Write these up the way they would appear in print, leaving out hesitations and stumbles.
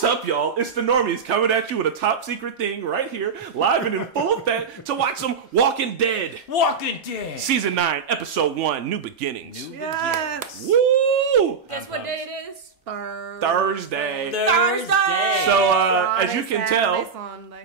What's up, y'all? It's the Normies coming at you with a top secret thing right here, live and in full effect, to watch some Walking Dead. Walking Dead! Season 9, Episode 1, New Beginnings. Yes! Woo! Guess what day it is? Thursday. So, as you can tell,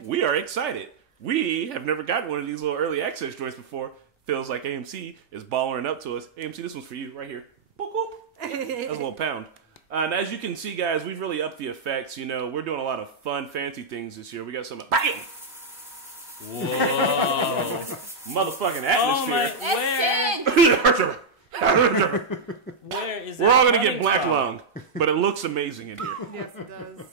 we are excited. We have never gotten one of these little early access joints before. Feels like AMC is ballering up to us. AMC, this one's for you, right here. Boop, boop. That's a little pound. And as you can see, guys, we've really upped the effects. You know, we're doing a lot of fun, fancy things this year. We got some... BAM! Whoa. Motherfucking Oh my... atmosphere. Where is We're that all going to get coming black from? lung, but it looks amazing in here. Yes, it does.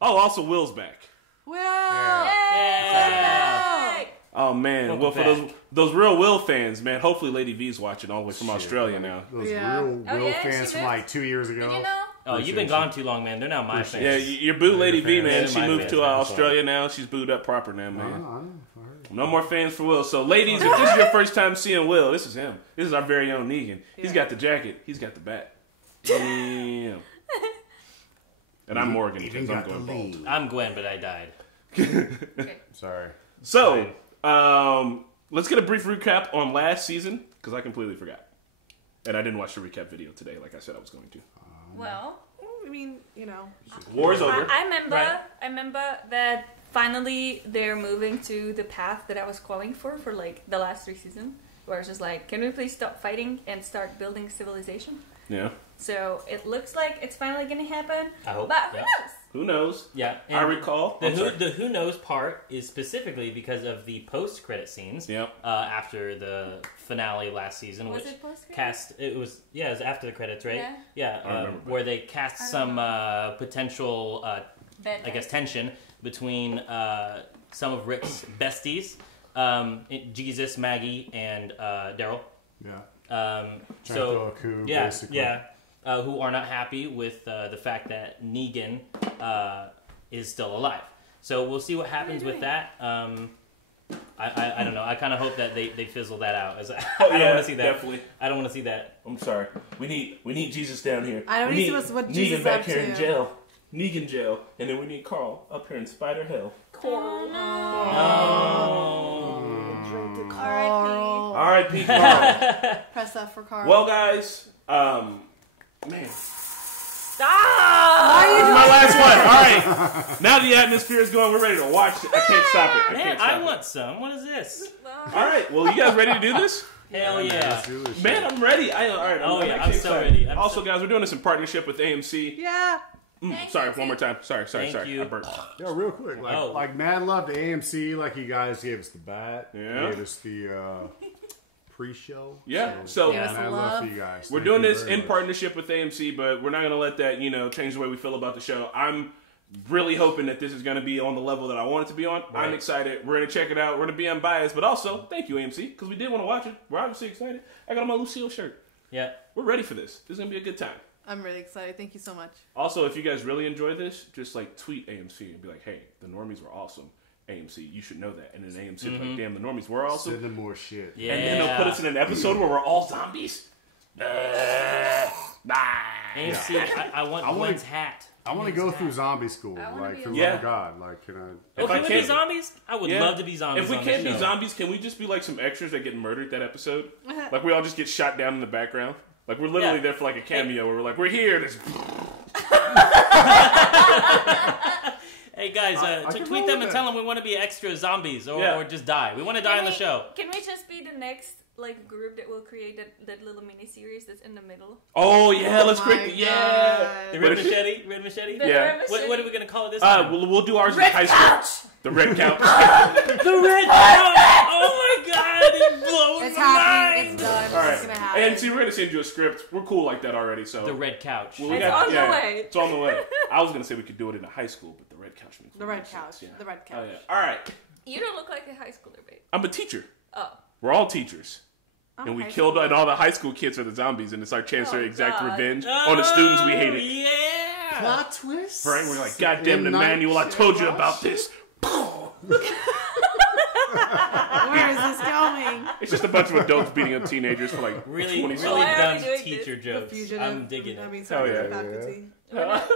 Oh, also Will's back. Will! Yeah. Oh, man. Welcome Well, for back. those real Will fans, man, hopefully Lady V's watching all the way from Australia now. Those Yeah. real Oh, Will yeah, fans she from did. like 2 years ago. Did you know? Oh, you've been gone too long, man. They're now my fans. Yeah, your boo Lady V, man, fans. she My moved fans, to man. Australia now. She's booed up proper now, man. I know. No more fans for Will. So, ladies, if this is your first time seeing Will, this is him. This is our very own Negan. He's got the jacket. He's got the bat. Damn. And I'm Morgan Even because I'm got the going bald. lead. I'm Gwen, but I died. Sorry. So, let's get a brief recap on last season because I completely forgot. And I didn't watch the recap video today like I said I was going to. Well, I mean, you know. War's over. I remember. Right. I remember that finally they're moving to the path that I was calling for like the last 3 seasons, where it's just like, can we please stop fighting and start building civilization? Yeah. So it looks like it's finally gonna happen. I hope. But who Yeah. knows? Who knows? Yeah. I recall. I'm sorry. The who knows part is specifically because of the post credit scenes. Yep. After the finale last season, Was which it post-credit? cast it was it was after the credits, right? Yeah. I remember, but- where they cast some potential Bad I guess guys. tension between some of Rick's besties, Jesus, Maggie, and Daryl. Yeah. So Trying to throw a coup, yeah, basically. yeah, who are not happy with the fact that Negan is still alive. So we'll see what happens with that. I don't know. I kind of hope that they fizzle that out. As I don't yeah, want to see that. definitely. I don't want to see that. I'm sorry. We need Jesus down here. I don't we need to see what Jesus Negan back up here to. in jail. Negan jail. And then we need Carl up here in Spider Hell. Carl. R.I.P. Carl. Press F for Carl. Well, guys, man. Stop! This is my last one. All right. Now the atmosphere is going. We're ready to watch it. I can't stop it. I Man, can't stop I it. want some. What is this? All right. Well, you guys ready to do this? Hell yeah! Let's do this shit. Man, I'm ready. All right. Oh, yeah, actually I'm so excited. ready. I'm Also, so- guys, we're doing this in partnership with AMC. Yeah. Sorry, one more time. Sorry. Thank you. I burped. Yeah, real quick. Like mad love to AMC. Like you guys gave us the bat. Yeah. Gave us the pre-show. Yeah. So Give us mad love. love for you guys. we're Thank doing you this very in much. partnership with AMC, but we're not going to let that, change the way we feel about the show. I'm really hoping that this is going to be on the level that I want it to be on. Right. I'm excited. We're going to check it out. We're going to be unbiased, but also, thank you, AMC, because we did want to watch it. We're obviously excited. I got on my Lucille shirt. Yeah. We're ready for this. This is going to be a good time. I'm really excited. Thank you so much. Also, if you guys really enjoy this, just tweet AMC and be like, hey, the Normies were awesome. AMC, you should know that. And then AMC will be like, damn, the Normies were awesome. Send them more shit. Yeah. And then they'll put us in an episode where we're all zombies. AMC, I want Gwen's hat. I want to go through zombie school. I wanna Like, be for a the love of God. Like, can I... If I Can we be can't- zombies? I would Yeah. love to be zombies. If we on can't the be show. zombies, can we just be like some extras that get murdered that episode? Like we all just get shot down in the background? Like we're literally Yeah. there for like a cameo where we're like, we're here. There's... Hey guys, I to can tweet roll them with and that. tell them we want to be extra zombies or, Yeah. or just die. We want to die on the show. Can we just be the next group that will create that little mini series that's in the middle? Oh yeah, let's my create the The But red if- machete? Red machete? The Yeah. Red What are we Machete. going to call it this time? we'll do ours Red in high school. The red couch. The red couch! Oh my god, it blows It's my happening. mind! It's done. All right. It's gonna happen. And see, we're gonna send you a script. We're cool like that already. So The red couch. Well, we It's got- on the way. It's on the way. I was gonna say we could do it in a high school, but the red couch makes The more red sense, couch. yeah. The red Oh couch. yeah. All right. You don't look like a high schooler, babe. I'm a teacher. Oh. We're all teachers. I'm And we high killed school. and all the high school kids are the zombies, and it's our chance to Oh, exact God. revenge on the students we hated. Yeah! Plot twist? Right? We're like, God damn it, M. Night Emmanuel, I told you Shyamalan? about this. Where is this going? It's just a bunch of adults beating up teenagers for like Really, 20 really something. Why are we dumb doing teacher this? jokes. Fugitive. I'm digging I it. mean, Hell sorry, yeah. faculty. We're not,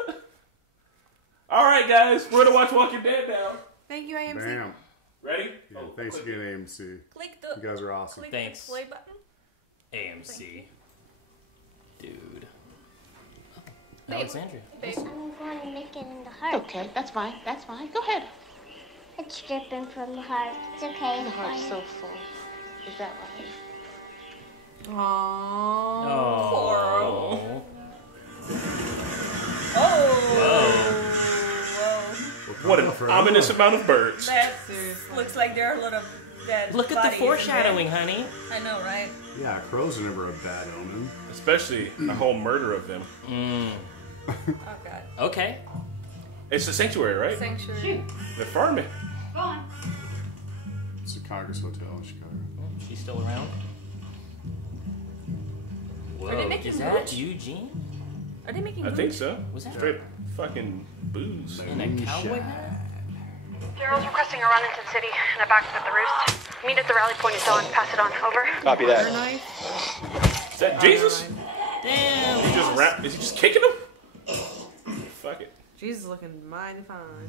All right, guys, we're gonna watch Walking Dead now. Thank you, AMC. Bam. Ready? Yeah, thanks again, AMC. Click the. You guys are awesome. Click Thanks. the play button. AMC. Dude. Babe. Alexandria. Babe. I'm going to make it in the heart. Okay, that's fine. That's fine. Go ahead. It's dripping from the heart. It's okay. The It's heart's fine. so full. Is that right? Aww. Oh. Whoa. What an ominous amount of birds. That Seriously. looks like there are a lot of dead Look at the bodies foreshadowing, in there. honey. I know, right? Yeah, crows are never a bad omen. Especially a whole murder of them. Oh god. Okay. It's a sanctuary, right? Sanctuary. They're farming. Go on. It's a Congress Hotel in Chicago. She's still around. Whoa. Are they making Is that mooch? Eugene? Are they making I think so. Was that Straight fucking booze. in a cowboy hat? Daryl's requesting a run into the city, and I backed up at the roost. Meet at the rally point is on. Pass it on. Over. Copy Butter that. knife. Is that Jesus? Damn. He just rap. Is he just kicking him? Fuck it. Jesus looking mighty fine.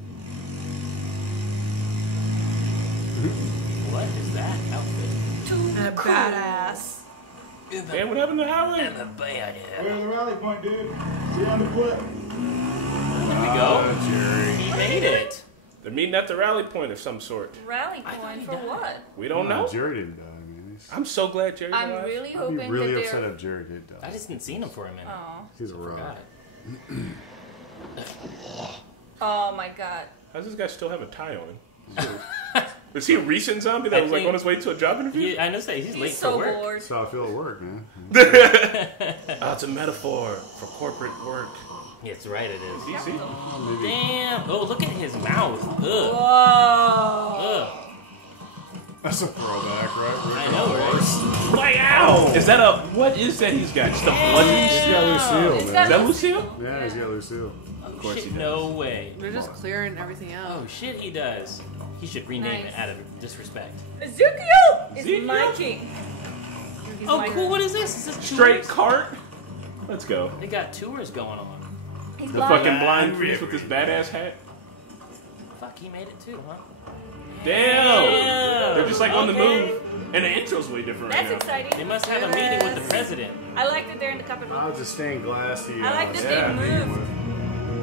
What is that outfit? And a badass. Damn, what happened to the highway? I'm a badass. We're the rally point, dude. See on the clip. There we go. Jerry. He made it. They're meeting at the rally point of some sort. Rally I thought point he for died. what? We don't know. Jerry didn't die, man. I'm so glad Jerry's I'm alive. really I'd be hoping really that upset they're. if Jerry did die. I just hadn't seen him for a minute. Oh. He's a rogue. Forgot. Oh my god. How does this guy still have a tie on? Is he a recent zombie that I was like think- on his way to a job interview? I know he's late He's so for work. bored. That's how I feel at work, man. Oh, it's a metaphor for corporate work. It's right, it is. You see? Damn. Oh, look at his mouth. Ugh. Whoa. Ugh. That's a throwback, right? I know, right? Like, ow! Is that a... What is that he's got? Just a bludgeon? He's got Lucille, He's man. got- Is that Lucille? Yeah, he's got Lucille. Of course Shit, he does. no way. They're just clearing everything out. Oh, shit, he does. He should rename Nice. it out of disrespect. Ezekiel is Ezekiel? my king. He's Oh, my cool. What is this? Is this Straight tours? cart? Let's go. They got tours going on. He's The blind. fucking blind priest with his badass hat. Fuck, he made it too, huh? Damn! They're just like on the Okay. move. And the intro's way different right That's now. exciting. They must have a meeting with the president. I like that they're in the capital. Oh, it's a stained glass. I like that Yeah. they moved.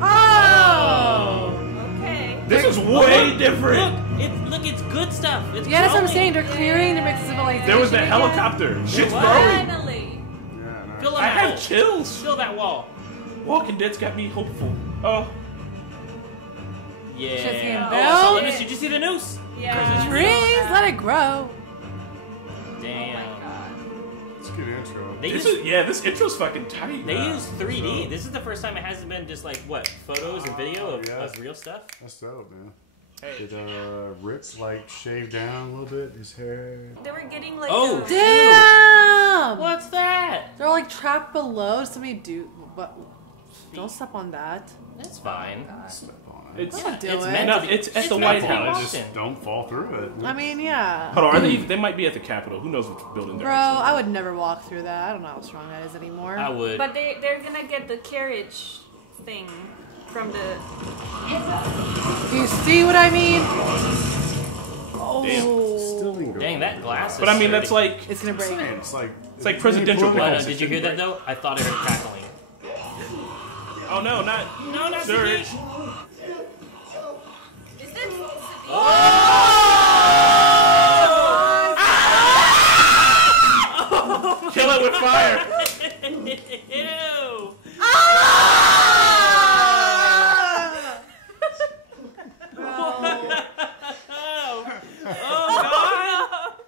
Oh! Okay. This is way Look, different. Look, it's good stuff. It's Yeah, that's what I'm growing. saying. They're clearing to make civilization. There was that again. helicopter. Shit's was. growing. Finally. Yeah, Fill nice. them I have out. chills. Fill that wall. Walking Dead's got me hopeful. Oh, Yeah. Shit's getting Oh, built. so let me- did you see the noose? Yeah. Trees, let it grow. Damn. It's a good intro. They this use is this intro's fucking tight. they use 3D. So- This is the first time it hasn't been just like what photos and video of, yeah. of real stuff. That's dope, man. Hey. Did Rick like shave down a little bit his hair? They were getting like. Oh, a- Damn! What's that? They're like trapped below. Somebody do. But don't step on that. It's fine. Step on It's Don't do It's it. meant no, to be. it's at the meant White to be House. Boston. Just don't fall through it. I mean, yeah. Hold on, are they might be at the Capitol. Who knows what building they're Bro, actually I would never walk through that. I don't know how strong that is anymore. I would. But they're gonna get the carriage thing from the. Do you see what I mean? Damn. Still didn't go Dang, through that it. glass. But I mean, that's like It's gonna break. Man, it's like presidential Oh, glass. no, did you hear that though? I thought I heard crackling. Oh no, not Surge. Is this? Kill it with fire. Ew.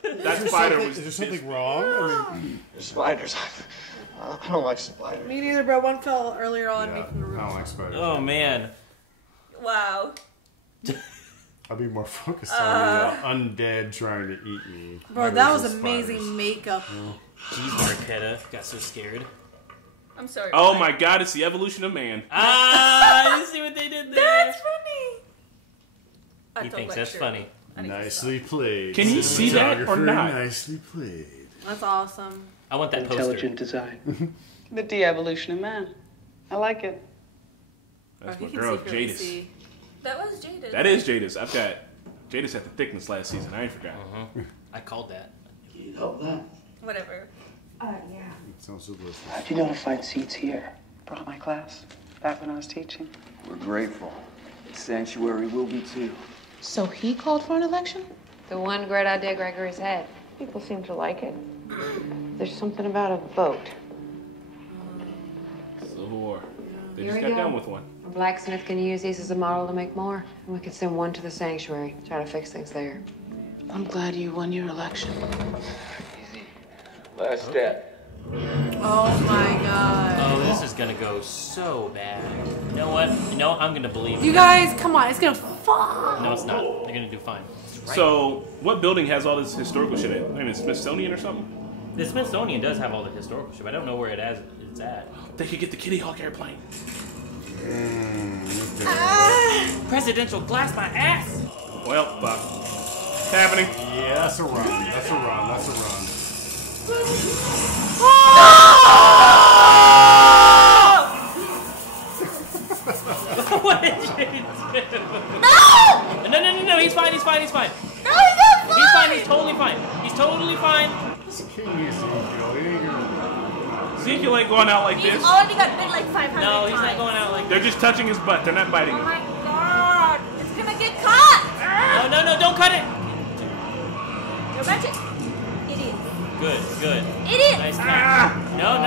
That spider was. Is there something wrong? I mean, Spiders. I don't like spiders. Me neither, bro. One fell earlier on me yeah, from the I roof. don't like spiders. Oh man. Wow. I'll be more focused on the undead trying to eat me. Bro, that was versus amazing spiders. makeup. Jeez, Marquetta got so scared. I'm sorry. Oh my God! It's the evolution of man. Ah, you see what they did there? That's funny. I He told thinks that that's shit. funny. I need to Nicely played. Can you see that or Cinematographer, not? Nicely played. That's awesome. I want that poster. Intelligent design. The de-evolution of man. I like it. That's Bro, my he can girl secretly Jadis. see. That was Jadis. That is Jadis. I've got Jadis had the thickness last season. I ain't forgot. I called that. You know that. Whatever. Yeah. Sounds delicious. How'd you know to find seats here? Brought my class back when I was teaching. We're grateful. Sanctuary will be too. So he called for an election? The one great idea Gregory's had. People seem to like it. There's something about a vote. Civil War. They Here just we got go. done with one. A blacksmith can use these as a model to make more. And we could send one to the sanctuary, try to fix things there. I'm glad you won your election. Easy. Last step. Oh my god. Oh, this is gonna go so bad. You know what? No, I'm gonna believe You guys, come on, it's gonna fall. No, it's not. They're gonna do fine. Right. So, what building has all this historical shit in? I mean, it's Smithsonian or something? The Smithsonian does have all the historical shit. But I don't know where it's at. They could get the Kitty Hawk airplane. Presidential glass my ass. Well, fuck. It's happening. Yeah, that's a run. That's a run. That's a run. What did you do? No, he's fine. No, he's not fine. He's fine. He's totally fine. He's totally fine. It's a king Ezekiel. He ain't gonna... Ezekiel ain't going out like He's this. already got bit like 500 times. No, he's not going out like They're just touching his butt. They're not biting Oh him. my god. It's gonna get caught. No, don't cut it. You're magic. Idiot. Good. Idiot. Nice catch. No.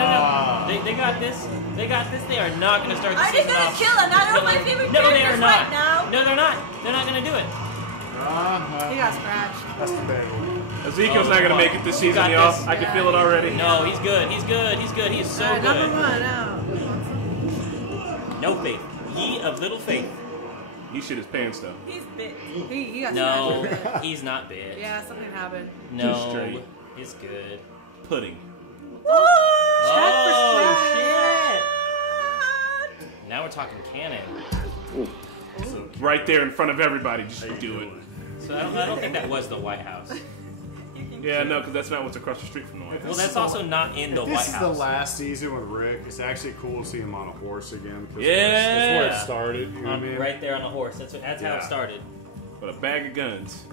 They got this. They got this. They are not going to start the Are they season gonna off. kill another of my favorite No, they characters are not. right now? No, they're not. They're not going to do it. He got scratched. That's the bad one. Ezekiel's not going to make it this season, got y'all. this. I can feel it already. No, he's good. He is so Alright, good. number one out. No faith. Ye of little faith. He shit his pants, though. He's bit. He got No, scratched. he's not big. Yeah, something happened. No, Too straight. he's good. Pudding. Oh, shit. Now we're talking canon. So right there in front of everybody, just do it. So I don't think that was the White House. Yeah, no, because that's not what's across the street from the White House. Well, that's also not in the White This is the House. last season with Rick. It's actually cool to see him on a horse again. 'Cause Yeah. that's where it started. You know what I mean? Right there on the horse. That's how it Yeah. started. But a bag of guns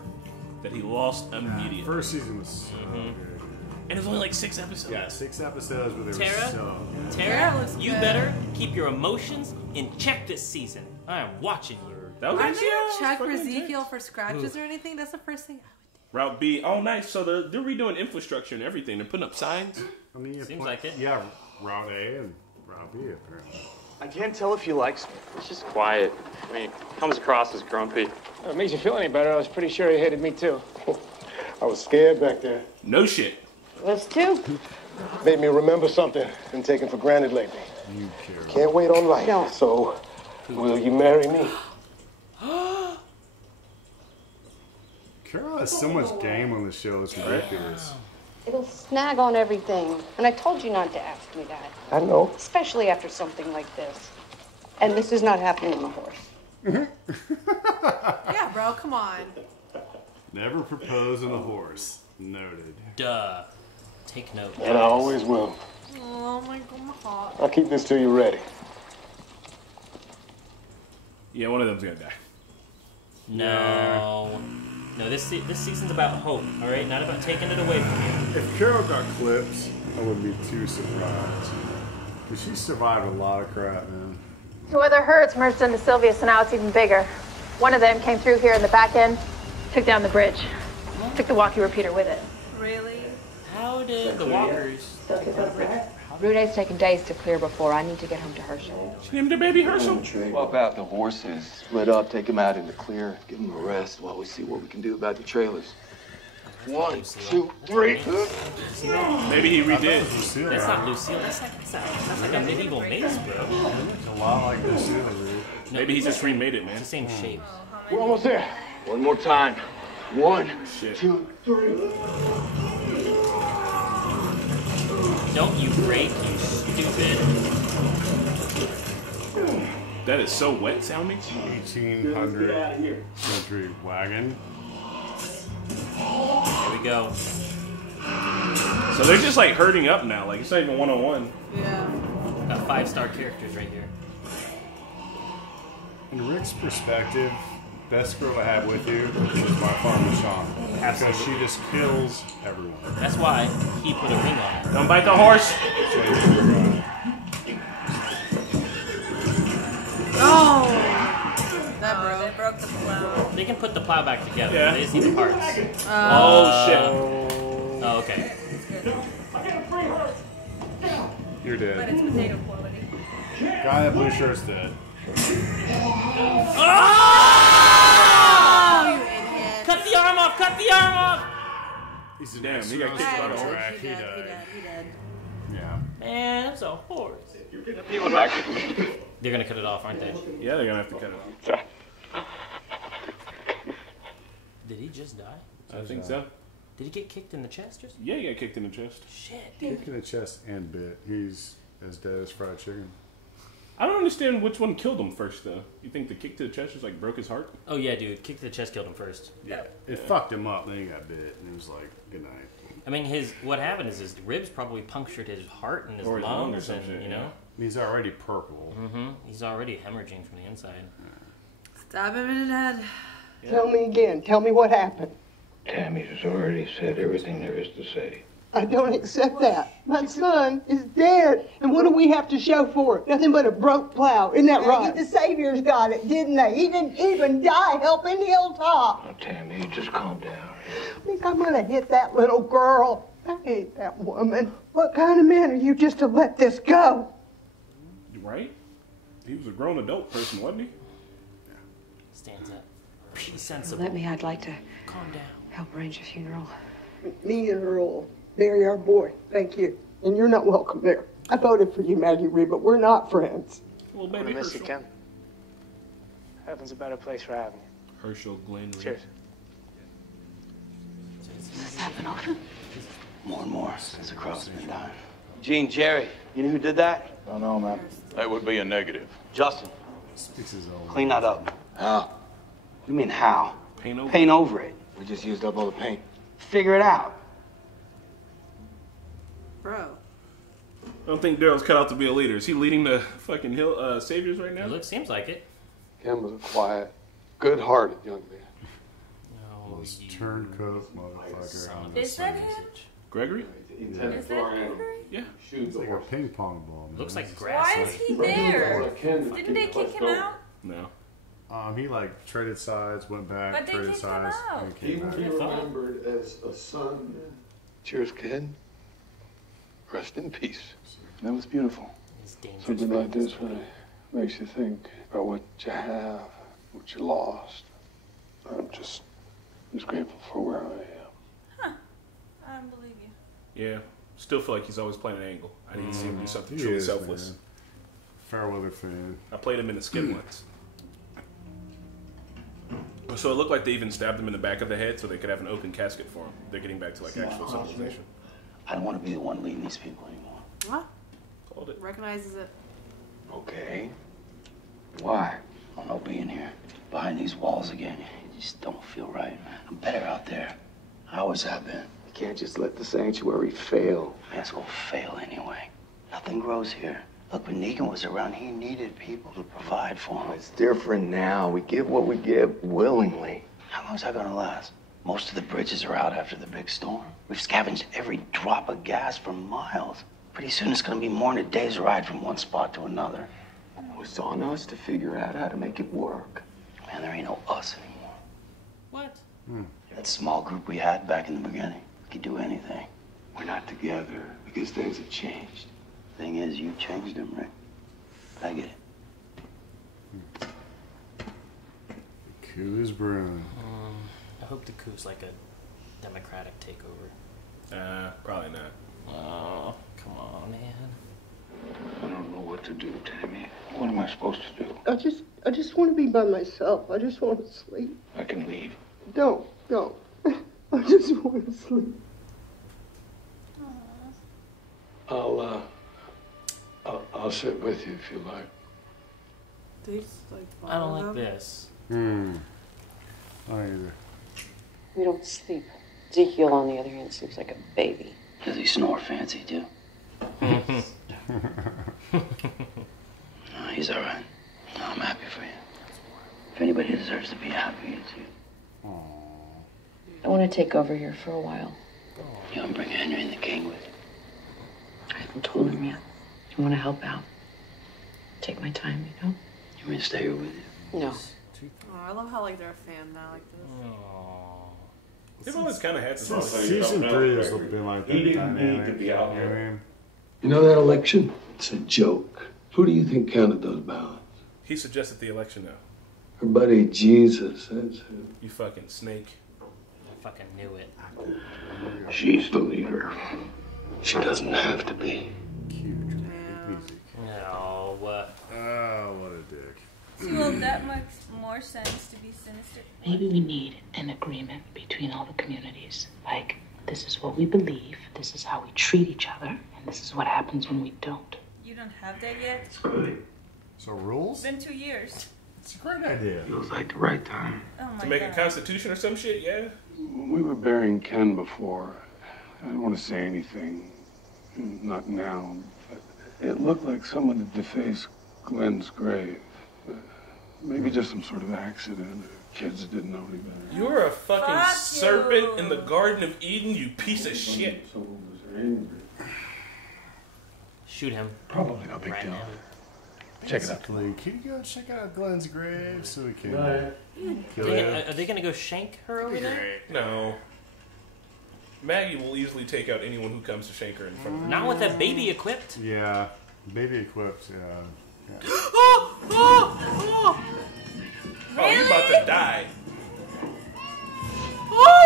that he lost immediately. First season was so good. And it was only like 6 episodes. Yeah, 6 episodes, but they Tara? were so good. Tara, was you good. better keep your emotions in check this season. I am watching you. That was I actually didn't check for fucking Ezekiel intense. for scratches or anything. That's the first thing I Route B. Oh, nice. So they're redoing infrastructure and everything. They're putting up signs. I mean, you Seems put- like it. Yeah, Route A and Route B, apparently. I can't tell if he likes me. He's just quiet. I mean, comes across as grumpy. If it makes you feel any better, I was pretty sure he hated me too. I was scared back there. No shit. Us too. Made me remember something been taken for granted lately. You care. Can't wait on life. No. So, will you marry me? Carol has so much game on the show, it's ridiculous. It'll snag on everything. And I told you not to ask me that. I know. Especially after something like this. And this is not happening on the horse. Yeah, bro, come on. Never propose on a horse. Noted. Duh. Take note. And I always will. Oh my god, my heart. I'll keep this till you're ready. Yeah, one of them's gonna die. No. No, this season's about hope, all right? Not about taking it away from you. If Carol got clipped, I wouldn't be too surprised. Because she survived a lot of crap, man. Whoever hurts merged into Sylvia, so now it's even bigger. One of them came through here in the back end, took down the bridge, took the walkie repeater with it. Really? How did the walkers... Route A's taking days to clear before. I need to get home to Herschel. She named her baby Herschel. Swap out the horses, split up, take them out in the clear, give them a rest while we see what we can do about the trailers. 1, 2, 3. Maybe he redid. That's not Lucille. That's like a medieval mace, bro. A lot like Lucille, dude. Maybe he just remade it, man. It's the same shape. We're almost there. One more time. 1, Shit. 2, 3. Don't you break, you stupid. That is so wet sounding. 1800 century wagon. Here we go. So they're just like herding up now. Like it's not even 1-on-1. Yeah. Got 5-star characters right here. In Rick's perspective, best girl to have with you is by far Michonne. Because she just kills everyone. That's why he put a ring on her. Don't bite the horse! Oh! That Oh, broke. they broke the plow. They can put the plow back together. Yeah. They just need the parts. Oh, shit. Oh, okay. You're But dead. it's potato quality. Guy in that blue shirt's dead. Oh, you idiot. Cut the arm off! Cut the arm off! He's Damn, he got kicked by the horse. He dead. Yeah. Man, it's a horse. They're gonna cut it off, aren't they? Yeah, they're gonna have to cut it off. Did he just die? I think so. Did he get kicked in the chest or something? Yeah, he got kicked in the chest. Shit. Kick in the chest and bit. He's as dead as fried chicken. I don't understand which one killed him first, though. You think the kick to the chest just like broke his heart? Oh yeah, dude. Kick to the chest killed him first. Yeah. It fucked him up, then he got bit, and he was like, good night. I mean, what happened is his ribs probably punctured his heart and his Or his lung or lungs, some and shit, you know. He's already purple. Mm-hmm. He's already hemorrhaging from the inside. Stab him in the head. Yeah. Tell me again. Tell me what happened. Tammy's already said everything there is to say. I don't accept that. My son is dead. And what do we have to show for it? Nothing but a broke plow. Isn't that right? The Saviors got it, didn't they? He didn't even die helping Hilltop. Now, Tammy, you just calm down. I think I'm gonna hit that little girl. I hate that woman. What kind of man are you just to let this go? You right? He was a grown adult person, wasn't he? Stands up. Be sensible. Let me, I'd like to calm down. Help arrange a funeral. Me and Earl bury our boy. Thank you. And you're not welcome there. I voted for you, Maggie Reed, but we're not friends. Well, I'm gonna miss you, Ken. Heaven's a better place for having you. Herschel Glenn Reed. Cheers. Does this happen often? More and more since the cross has been dying. Gene, Jerry, you know who did that? I don't know, man. That would be a negative. Justin. Speaks his own. Clean that up. How? You mean how? Paint over it. We just used up all the paint. Figure it out. Bro. I don't think Daryl's cut out to be a leader. Is he leading the fucking Saviors right now? Seems like it. Ken was a quiet, good-hearted young man. Most turncoat motherfucker. Is that him? Gregory? Is that Gregory? Yeah. It's like a ping pong ball. Man. Looks like grass. Why is he there? Didn't they kick him out? No. He like traded sides, went back, But they traded kicked him sides, out. and He came will back. be remembered as a son. Cheers, kid. Rest in peace. That was beautiful. Something like this really makes you think about what you have, what you lost. I'm just grateful for where I am. I don't believe you. Yeah. Still feel like he's always playing an angle. I need to see him do something He truly is, selfless. man. Fairweather fan. I played him in the skit once. So it looked like they even stabbed him in the back of the head so they could have an open casket for him. They're getting back to like actual civilization. I don't want to be the one leading these people anymore. What? Called it. Recognizes it. Okay. Why? I don't know, being here behind these walls again. It just don't feel right. I'm better out there. I always have been. You can't just let the sanctuary fail. Man, it's gonna fail anyway. Nothing grows here. Look, when Negan was around, he needed people to provide for him. It's different now. We give what we give willingly. How long's that gonna last? Most of the bridges are out after the big storm. We've scavenged every drop of gas for miles. Pretty soon it's gonna be more than a day's ride from one spot to another. It's on us to figure out how to make it work. Man, there ain't no us anymore. What? That small group we had back in the beginning, we could do anything. We're not together because things have changed. Thing is, you changed them, Rick. I get it. Coup is brewing. I hope the coup's like a democratic takeover. Probably not. Oh, come on, man. I don't know what to do, Tammy. What am I supposed to do? I just want to be by myself. I just want to sleep. I can leave. Don't. I just want to sleep. I'll sit with you if you like. I don't like this. I don't either. We don't sleep. Ezekiel, on the other hand, sleeps like a baby. Does he snore fancy, too? No, he's all right. No, I'm happy for you. If anybody deserves to be happy, it's you. I want to take over here for a while. You want to bring Henry and the king with you? I haven't told him yet. I want to help out. Take my time, you know? You want me to stay here with you? No. Oh, I love how like they're a fan now, like this. They've always kind of had this. Season 3 has been like that. He didn't need to be out there. You know that election? It's a joke. Who do you think counted those ballots? He suggested the election now. Her buddy Jesus. That's who. You fucking snake. I fucking knew it. She's the leader. She doesn't have to be. No. Oh, what a dick. See, well, that makes more sense to be sinister. Maybe we need an agreement between all the communities. Like, this is what we believe, this is how we treat each other, and this is what happens when we don't. You don't have that yet? It's good. So rules? It's been 2 years. It's a great idea. Feels like the right time. Oh my To make God. a constitution or some shit, yeah? When we were burying Ken before, I don't want to say anything. Not now. But it looked like someone had defaced Glenn's grave. Maybe just some sort of accident. Kids didn't know any better. You're a fucking Fuck serpent you. in the Garden of Eden, you piece of shit. Someone was angry. Shoot him. Probably no big Right deal. now. Check it out. Can you go check out Glenn's grave so we can kill Are it? they gonna go shank her over there? No. Maggie will easily take out anyone who comes to shank her in front of her. Not with that baby equipped. Yeah, baby equipped. Yeah. Oh, you about to die.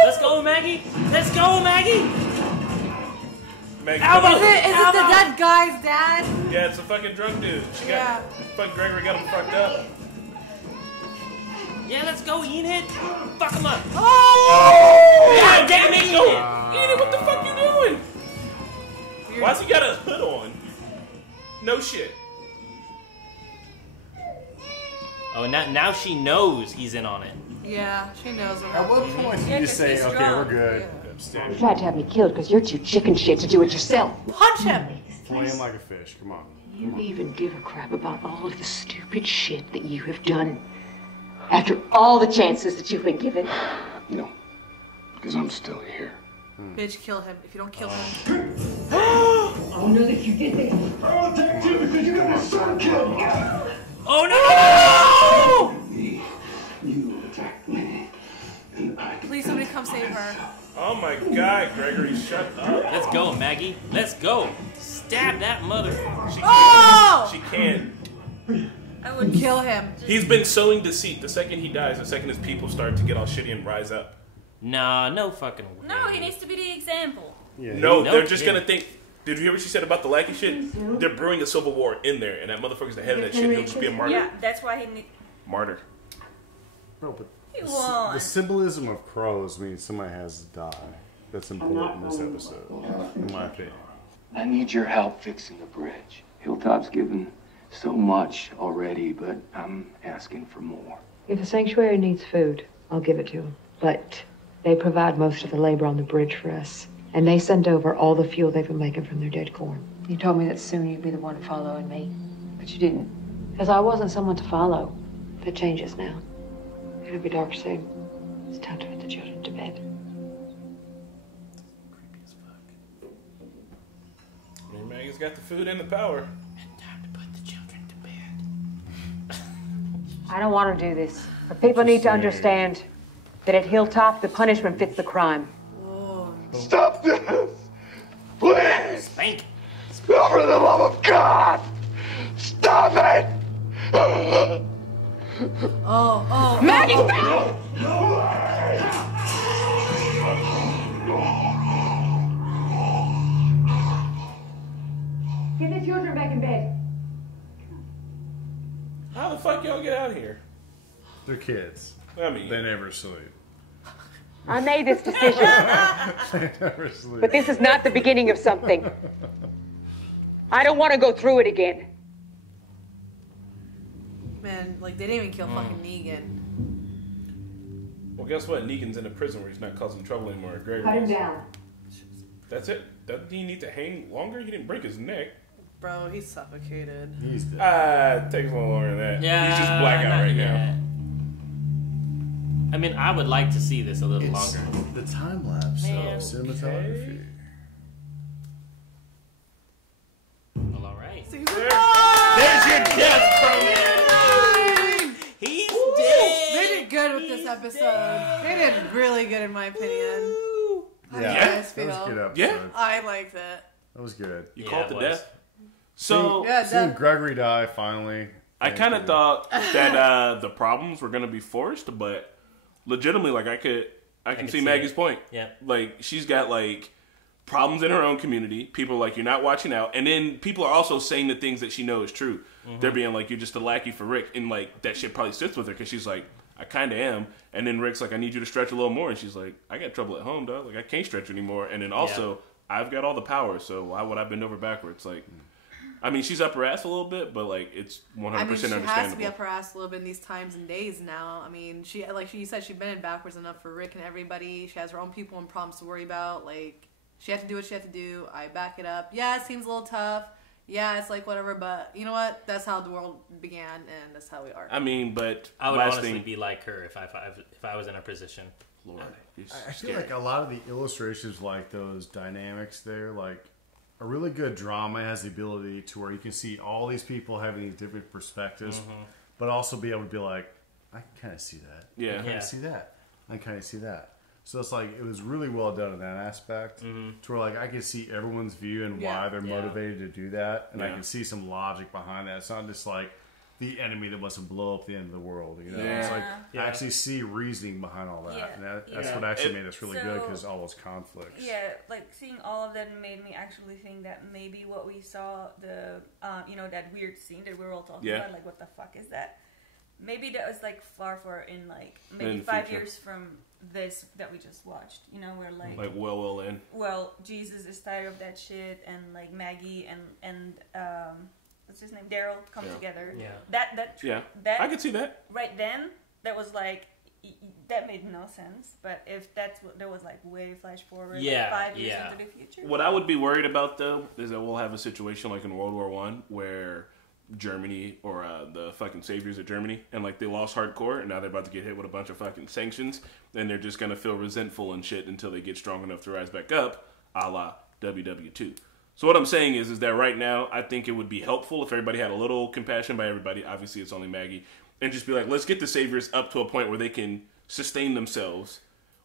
Let's go, Maggie. Let's go, Maggie. Maggie, Is it the dead guy's dad? yeah, it's a fucking drunk dude. She Yeah. got fucking Gregory got him fucked up. Yeah, let's go, Enid. Fuck him up. Oh! God damn it, Go! Enid. Enid, what the fuck you doing? Why's he got a hood on? No shit. Oh, now she knows he's in on it. Yeah, she knows him. At what point do you just say, okay, we're good? You tried to have me killed because you're too chicken shit to do it yourself. Punch him! Flay him like a fish. Come on. You even give a crap about all of the stupid shit that you have done after all the chances that you've been given. No, because I'm still here. Bitch, kill him. If you don't kill him. Oh, no, that you did this. I'll attack you because you got my son killed. Oh no! You attacked me, and I. Please, somebody come save her. Oh my god, Gregory, shut up. Let's go, Maggie. Let's go. Stab that mother. She can't. Oh! She can't. I would kill him. He's been sowing deceit. The second he dies, the second his people start to get all shitty and rise up. Nah, no fucking way. No, he needs to be the example. Yeah, No, they're just gonna think. Did you hear what she said about the lackey shit? They're brewing a civil war in there, and that motherfucker's the head of that shit. He'll just be a martyr. Yeah, that's why he needs. Martyr. Bro, but He the won. symbolism of crows means somebody has to die. That's important in this episode, in my opinion. I need your help fixing the bridge. Hilltop's given so much already, but I'm asking for more. If the sanctuary needs food, I'll give it to them. But they provide most of the labor on the bridge for us. And they send over all the fuel they've been making from their dead corn. You told me that soon you'd be the one following me. But you didn't. Because I wasn't someone to follow. That changes now. It'll be dark soon. It's time to put the children to bed. Creepy as fuck. Maggie's got the food and the power. Time to put the children to bed. I don't want to do this. But people need to understand that at Hilltop, the punishment fits the crime. Stop this! Please! Spank. For the love of God! Stop it! Oh. Maggie! Get the children back in bed. How the fuck y'all get out of here? They're kids. I mean, They never sleep. I made this decision. They never sleep. But this is not the beginning of something. I don't want to go through it again. Man, like, they didn't even kill fucking Negan. well, guess what? Negan's in a prison where he's not causing trouble anymore. Gregory Cut him is. down. That's it. Doesn't he need to hang longer? He didn't break his neck. Bro, he's suffocated. He's dead. It takes a little longer than that. Yeah, He's just blackout not right yet. now. I mean, I would like to see this a little It's longer. the time lapse of cinematography. Well, all right. There's your death, bro. He's dead. They did good with this episode. They did really good, in my opinion. How do you guys feel? That was a good episode. Yeah. I liked it. That was good. You called the death. So seeing Gregory die finally. I kind of thought that the problems were going to be forced, but legitimately, like I can see Maggie's point. Yeah, like she's got like problems in her own community. People are like, you're not watching out, and then people are also saying the things that she knows is true. Mhm. They're being like, you're just a lackey for Rick, and like that shit probably sits with her because she's like, I kind of am. And then Rick's like, I need you to stretch a little more, and she's like, I got trouble at home, dog. Like I can't stretch anymore. And then also, I've got all the power, so why would I bend over backwards? Like. I mean, she's up her ass a little bit, but like it's 100% understandable. She has to be up her ass a little bit in these times and days now. I mean, she said, she's been backwards enough for Rick and everybody. She has her own people and problems to worry about. Like, she had to do what she had to do. I back it up. Yeah, it seems a little tough. Yeah, it's like whatever, but you know what? That's how the world began, and that's how we are. I mean, but I would honestly be like her if I was in her position. Lord, I feel like a lot of the illustrations, like those dynamics there, like. A really good drama has the ability to where you can see all these people having these different perspectives, but also be able to be like, I can kind of see that. Yeah. I kind of see that. I kind of see that. So it's like, it was really well done in that aspect, to where like I can see everyone's view and why they're motivated to do that, and I can see some logic behind that. It's not just like the enemy that wants to blow up the end of the world. You know, it's like I actually see reasoning behind all that, and that's what actually made us really good because all those conflicts. Yeah, like seeing all of that made me actually think that maybe what we saw, the that weird scene that we were all talking about, like what the fuck is that? Maybe that was like far in like maybe 5 years from this that we just watched. You know, where like well, Jesus is tired of that shit, and like Maggie and what's his name, Daryl come together. Yeah. That I could see that. Right then, that was like that made no sense. But if that's what that was like way flash forward, like 5 years into the future. What I would be worried about though is that we'll have a situation like in World War I where Germany or the fucking saviors of Germany and like they lost hardcore and now they're about to get hit with a bunch of fucking sanctions and they're just gonna feel resentful and shit until they get strong enough to rise back up, a la WW2. So what I'm saying is that right now, I think it would be helpful if everybody had a little compassion by everybody. Obviously, it's only Maggie. And just be like, let's get the Saviors up to a point where they can sustain themselves.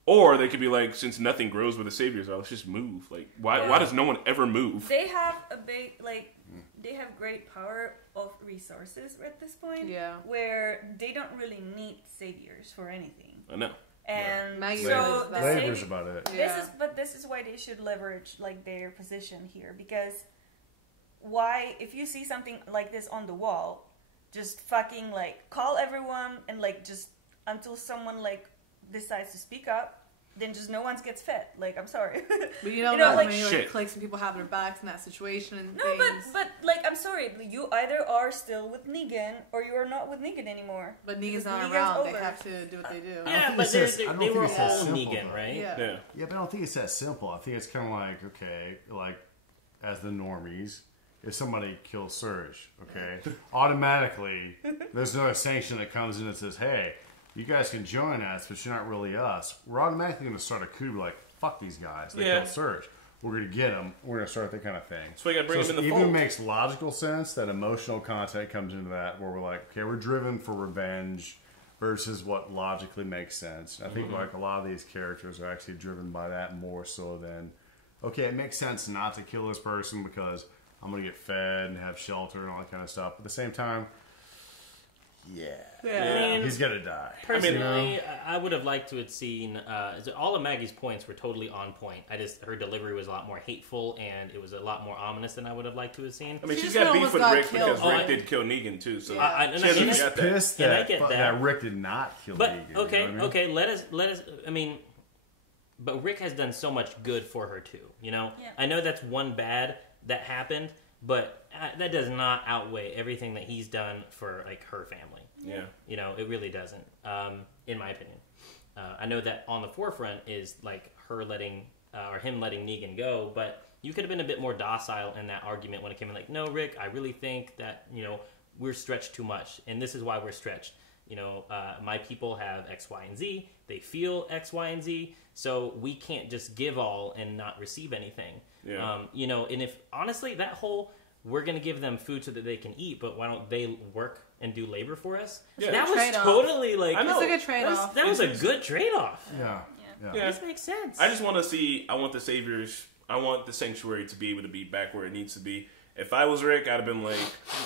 Or they could be like, since nothing grows with the Saviors, let's just move. Like, why does no one ever move? They have they have great power of resources at this point. Yeah. Where they don't really need saviors for anything. I know. And Maggie so Labor's about it. This is why they should leverage like their position here, because why if you see something like this on the wall, just fucking like call everyone and like just until someone like decides to speak up, then just no one gets fed. Like I'm sorry, but you don't know how many like clicks and people have their backs in that situation and things. but like I'm sorry, you either are still with Negan or you are not with Negan anymore. But Negan's not around. Over. They have to do what they do. Yeah, but they were all Negan, right? Yeah, but I don't think it's that simple. I think it's kind of like, okay, like as the normies, if somebody kills Surge, okay, automatically there's another sanction that comes in and says, hey, you guys can join us, but you're not really us. We're automatically going to start a coup, like, fuck these guys. They killed Surge. We're going to get them. We're going to start that kind of thing. So we got to bring them in the fold. It even makes logical sense that emotional content comes into that, where we're like, okay, we're driven for revenge versus what logically makes sense. I think like a lot of these characters are actually driven by that more so than, okay, it makes sense not to kill this person because I'm going to get fed and have shelter and all that kind of stuff. But at the same time, he's gonna die. Personally, I would have liked to have seen all of Maggie's points were totally on point. Her delivery was a lot more hateful and it was a lot more ominous than I would have liked to have seen. I mean, she's got beef with Rick because Rick did kill Negan too. So she's pissed that Rick did not kill Negan. Okay, you know what I mean? okay, let us. I mean, but Rick has done so much good for her too. You know, I know that's one bad that happened, but that does not outweigh everything that he's done for like her family. Yeah, you know, it really doesn't. In my opinion, I know that on the forefront is like her letting or him letting Negan go, but you could have been a bit more docile in that argument when it came in. Like, no, Rick, I really think that we're stretched too much, and this is why we're stretched. My people have X, Y, and Z. They feel X, Y, and Z. So we can't just give all and not receive anything. Yeah. And if honestly that whole we're gonna give them food so that they can eat, but why don't they work and do labor for us? Yeah. That was totally like I know. It's a good trade-off. That was a good trade-off. Yeah. This makes sense. I just want to see. I want the saviors. I want the sanctuary to be able to be back where it needs to be. If I was Rick, I'd have been like,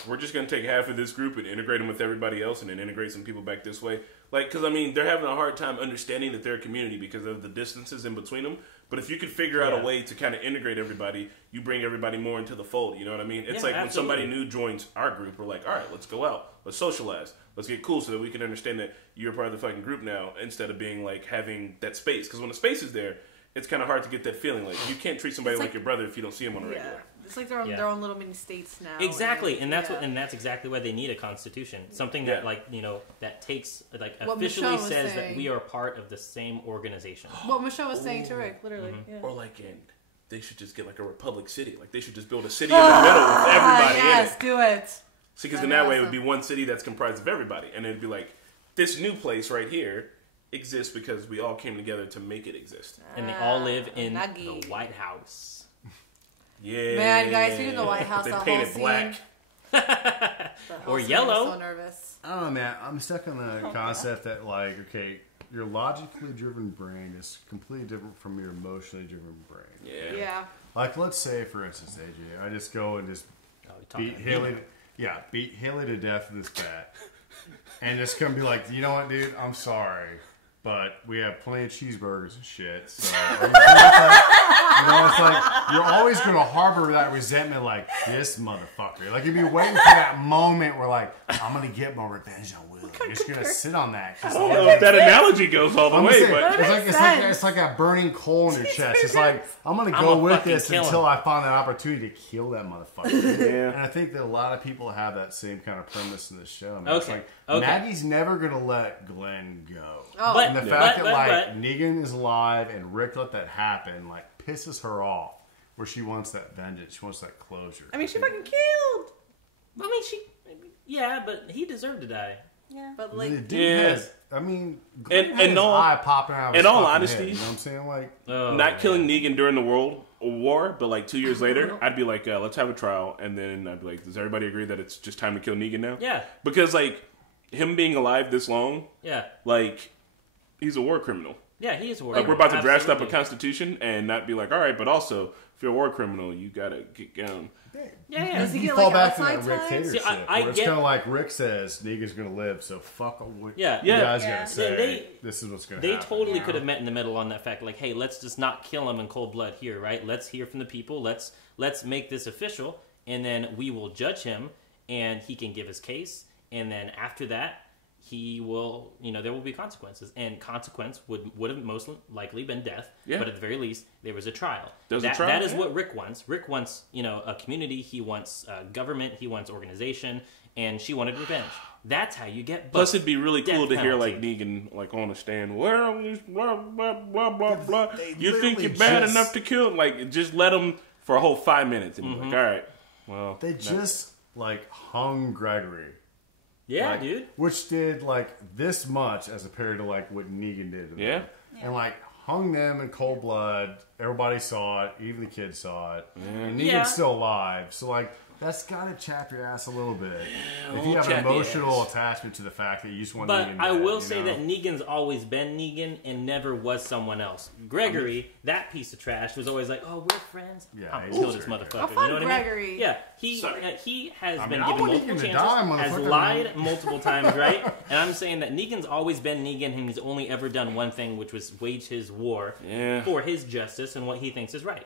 we're just going to take half of this group and integrate them with everybody else and then integrate some people back this way. Like, because, I mean, they're having a hard time understanding that they're a community because of the distances in between them. But if you could figure out a way to kind of integrate everybody, you bring everybody more into the fold. You know what I mean? It's like when somebody new joins our group, we're like, all right, let's go out. Let's socialize. Let's get cool so that we can understand that you're part of the fucking group now instead of being like having that space. Because when the space is there, it's kind of hard to get that feeling. Like, you can't treat somebody like your brother if you don't see him on a regular. It's like their own little mini states now. Exactly, and that's exactly why they need a constitution. Something that that takes what officially says that we are part of the same organization. What Michelle was saying to Rick, literally. Mm-hmm. Yeah. Or like they should just get like a republic city. Like they should just build a city in the middle with everybody in it. Yes, do it. See, because in that way it would be one city that's comprised of everybody, and it'd be like this new place right here exists because we all came together to make it exist, and they all live in the White House. Yeah, man, guys, we in the White House. They that painted whole black or yellow. So nervous. I don't know, man. I'm stuck on the concept that, like, okay, your logically driven brain is completely different from your emotionally driven brain. Yeah. Like, let's say, for instance, AJ, I just go and just beat Haley to death with this bat, and just come be like, you know what, dude? I'm sorry, but we have plenty of cheeseburgers and shit. So, it's like you're always going to harbor that resentment, like this motherfucker. Like you'd be waiting for that moment where, like, I'm going to get my revenge on Will. You're just going to sit on that. I don't know if that analogy goes all the way, but it's like that burning coal in your chest. It's like I'm going to go with this until I find an opportunity to kill that motherfucker. Yeah. And I think that a lot of people have that same kind of premise in the show. I mean, Okay. It's like Maggie's never going to let Glenn go. Oh. And the fact that Negan is alive and Rick let that happen, like, pisses her off. Where she wants that vengeance, she wants that closure. I mean, she fucking killed. I mean, but he deserved to die. Yeah, but like, I mean, and his eye popping out of his in all fucking honesty, head, you know what I'm saying? Like, not killing Negan during the World War, but like 2 years later, I'd be like, let's have a trial, and then I'd be like, does everybody agree that it's just time to kill Negan now? Yeah, because like him being alive this long, like he's a war criminal. Yeah, he is a war criminal. criminal. Like we're about to draft up a constitution and not be like, all right, but also if you're a war criminal, you gotta get down. Yeah. Does he you get fall like back to that Rick time? Tater shit. It's kind of like Rick says, Negan's going to live, so fuck what you guys going to say. This is what's going to happen. They totally could have met in the middle on that fact. Like, hey, let's just not kill him in cold blood here, right? Let's hear from the people. Let's make this official, and then we will judge him, and he can give his case. And then after that, he will, there will be consequences. And consequence would have most likely been death. Yeah. But at the very least, there was a trial. That is what Rick wants. Rick wants, a community. He wants government. He wants organization. And she wanted revenge. That's how you get both. Plus, it'd be really cool to hear, like, Negan, like, on the stand, well, blah, blah, blah, blah, blah. You think you're bad enough to kill him? Like, just let him for a whole 5 minutes. And be like, all right, well. They just, like, hung Gregory. Yeah, like, dude. Which did, like, this much as compared to, like, what Negan did to them. Yeah. And, like, hung them in cold blood. Everybody saw it. Even the kids saw it. And Negan's still alive. So, like, that's got to chap your ass a little bit. If you have an emotional attachment to the fact that you just want Negan dead. But I will say that Negan's always been Negan and never was someone else. Gregory, that piece of trash, was always like, oh, we're friends. Yeah, I'm kill this motherfucker. You know what Gregory. I mean? Yeah, he has been I given want multiple Negan to chances, die, has lied multiple times, right? And I'm saying that Negan's always been Negan, and he's only ever done one thing, which was wage his war for his justice and what he thinks is right.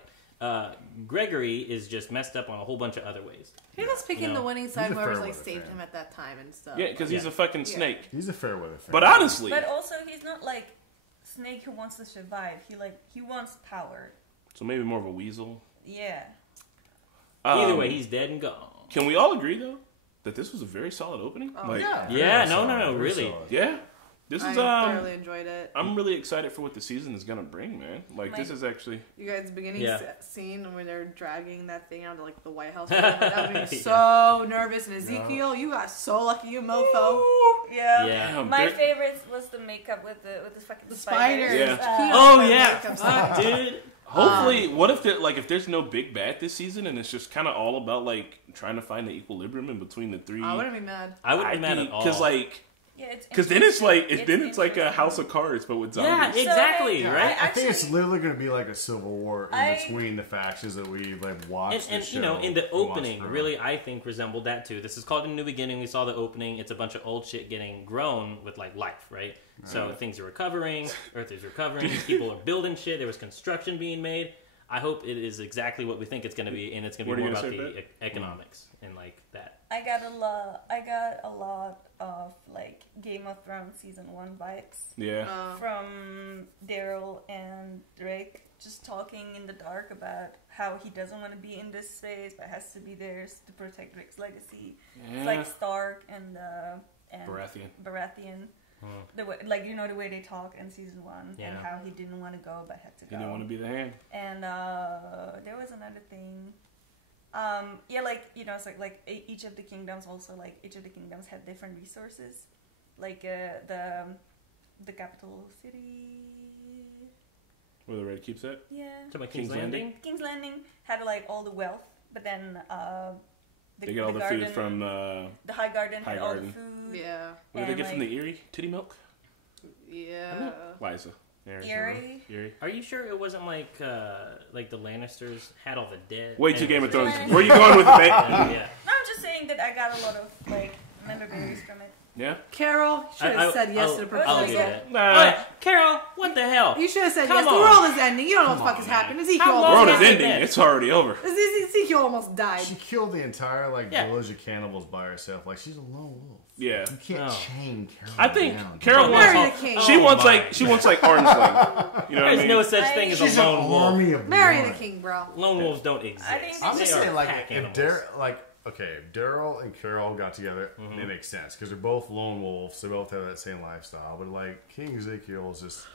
Gregory is just messed up on a whole bunch of other ways. He was picking the winning side, whoever's like saved him at that time and stuff. Yeah, because he's a fucking snake. He's a fair weather fan. But honestly, but also he's not like Snake who wants to survive. He wants power. So maybe more of a weasel. Yeah. Either way, he's dead and gone. Can we all agree though that this was a very solid opening? Oh, yeah, no, really. Yeah. This is I thoroughly enjoyed it. I'm really excited for what the season is gonna bring, man. Like this is actually. You guys, beginning scene when they're dragging that thing out of like the White House. That made me so nervous. And Ezekiel, you got so lucky, you mofo. Yeah. My favorite was the makeup with the fucking spiders. Yeah. Oh yeah, dude. Hopefully, what if if there's no big bad this season and it's just kind of all about like trying to find the equilibrium in between the three? I wouldn't be mad. I wouldn't be mad at all. Because then it's like a House of Cards, but with zombies. Yeah, exactly, right? I think it's literally going to be like a civil war in between the factions that we watched. And you know, in the opening, really, I think resembled that too. This is called A New Beginning. We saw the opening. It's a bunch of old shit getting grown with like life, right? So things are recovering. Earth is recovering. People are building shit. There was construction being made. I hope it is exactly what we think it's going to be, and it's going to be more about the economics and like that. I got a lot of like Game of Thrones season 1 vibes. Yeah. From Daryl and Drake just talking in the dark about how he doesn't want to be in this space, but has to be there to protect Drake's legacy. Yeah. It's like Stark and Baratheon. The way, the way they talk in season 1 and how he didn't want to go but had to go. He didn't want to be the hand. And there was another thing. It's like each of the kingdoms also each of the kingdoms had different resources. Like the capital city. Where the Red Keep's at? Yeah. King's Landing. King's Landing had all the wealth, but then they get all the food from the High Garden had all the food. Yeah. What did they get from the Erie? Titty milk? Yeah. Liza. Erie. Are you sure it wasn't like the Lannisters had all the dead? Wait till Game of Thrones. Where are you going with the bait? Yeah. No, I'm just saying that I got a lot of memories from it. Yeah. Carol should have said yes to the proposal. Nah. Carol, what the hell? You should have said yes. The world is ending. You don't know what the fuck is happening. Ezekiel. The world is ending. It's already over. Ezekiel almost died. She killed the entire village of cannibals by herself. Like she's a lone wolf. Yeah. You can't chain Carol. I think down. Carol wants. She wants like arms length. You know what I mean? There's no such thing as a lone wolf. Marry the king, bro. Lone wolves don't exist. I'm just saying, if Daryl and Carol got together, it makes sense because they're both lone wolves. They both have that same lifestyle. But King Ezekiel is just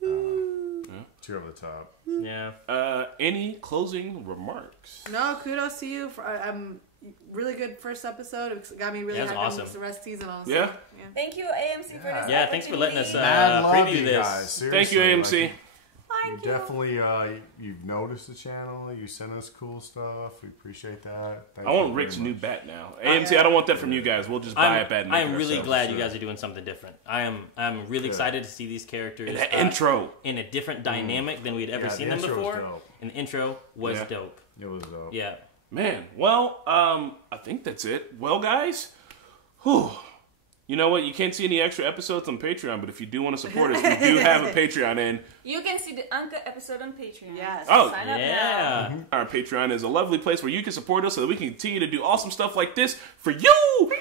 too over the top. Yeah. Any closing remarks? No. Kudos to you. Really good first episode. It got me really happy with the rest of the season. Honestly. Yeah. Thank you, AMC, for this. Yeah. Thanks for letting us preview this. Guys. Thank you, AMC. You definitely you've noticed the channel. You sent us cool stuff. We appreciate that. I want Rick's new bat now. AMC, I don't want that from you guys. We'll just buy a bat. And I'm really glad you guys are doing something different. I'm really excited to see these characters. And the intro in a different dynamic than we'd ever seen them before. And the intro was dope. It was dope. Yeah. Man, well, I think that's it. Well, guys, you know what? You can't see any extra episodes on Patreon, but if you do want to support us, we do have a Patreon, and you can see the Uncut episode on Patreon. Yes. Oh, sign up now. Our Patreon is a lovely place where you can support us so that we can continue to do awesome stuff like this for you.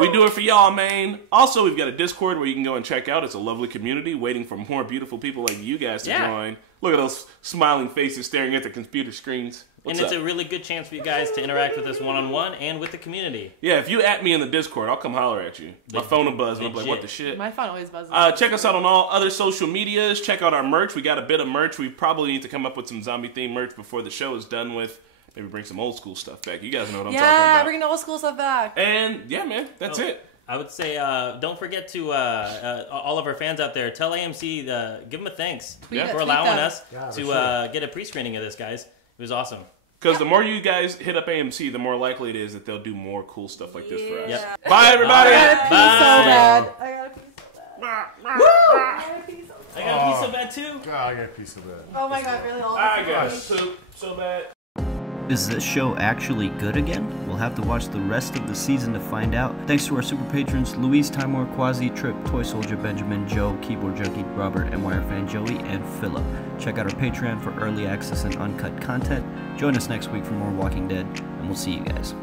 We do it for y'all, man. Also, we've got a Discord where you can go and check out. It's a lovely community waiting for more beautiful people like you guys to join. Look at those smiling faces staring at the computer screens. What's it's a really good chance for you guys to interact with us one-on-one and with the community. Yeah, if you at me in the Discord, I'll come holler at you. My phone will buzz, and I'm like, what the shit? My phone always buzzes. Check us out on all other social medias. Check out our merch. We got a bit of merch. We probably need to come up with some zombie-themed merch before the show is done with. Maybe bring some old school stuff back. You guys know what I'm talking about. Yeah, bring the old school stuff back. And, yeah, man, that's it. I would say don't forget to, all of our fans out there, tell AMC, give them a thanks for allowing us to get a pre-screening of this, guys. It was awesome. Because the more you guys hit up AMC, the more likely it is that they'll do more cool stuff like this for us. Yep. Bye, everybody. I gotta pee so bad. Woo! I gotta pee so bad, too. God, I gotta pee so bad. Oh, my God, really? I got so bad. Is this show actually good again? We'll have to watch the rest of the season to find out. Thanks to our super patrons, Louise, Timor, Quasi, Trip, Toy Soldier, Benjamin, Joe, Keyboard Junkie, Robert, and Wire Fan Joey, and Philip. Check out our Patreon for early access and uncut content. Join us next week for more Walking Dead, and we'll see you guys.